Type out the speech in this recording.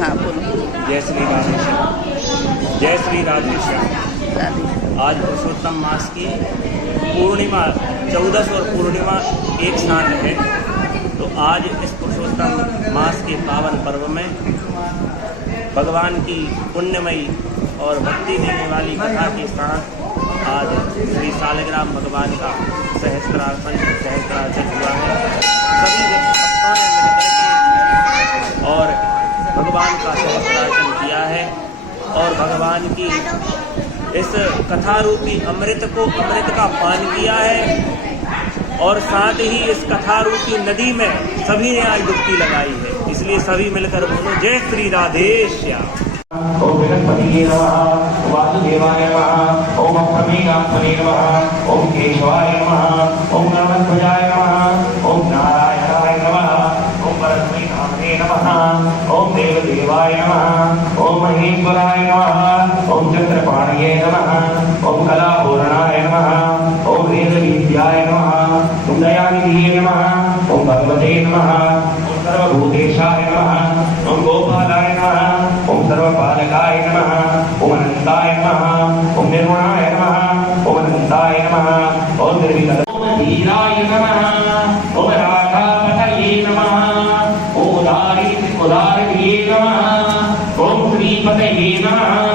हाँ बोलो। जय श्री राधेश्याम, जय श्री राधेश्याम। आज पुरुषोत्तम मास की पूर्णिमा 14 और पूर्णिमा एक साथ है। तो आज इस पुरुषोत्तम मास के पावन पर्व में भगवान की पुण्यमयी और भक्ति देने वाली कथा के साथ आज श्री सालग्राम भगवान का सहस्त्रार्चन हुआ है। सभी भक्तों ने मिलकर के और भगवान का सहस्त्रार्चन किया है और भगवान की इस कथा रूपी अमृत का पान किया है और साथ ही इस कथा रूपी नदी में सभी ने आज डुबकी लगाई है। इसलिए सभी मिलकर बोलो जय श्री राधेश्याम। ओम बृहस्पतिये नमः, वासुदेवाय नमः, ओम प्रमेयात्मने नमः, ओम केशवाय नमः, ओम गणध्वजाय नमः, ओम नारायणाय नमः, ओम परस्मै नामने नमः, ओम देवदेवाय नमः, ओम महेश्वराय नमः, ओम चंद्रपाणये नमः, ओम कलापूर्णाय नमः, ओम वेदविद्याय नमः, ओम दयानिधये नमः, ओम भगवते नमः, ओम सर्वभूतेशाय नमः, ओम गोपालाय नमः, ओम सर्वपालकाय नमः, ओम अनंताय नमः, ओम निर्गुणाय नमः, ओम अनंताय नमः, ओम निर्विकल्प ओम धीराय नमः, ओम राधापतये नमः, ओम उदारिये नमः, ओम श्रीपतये नमः,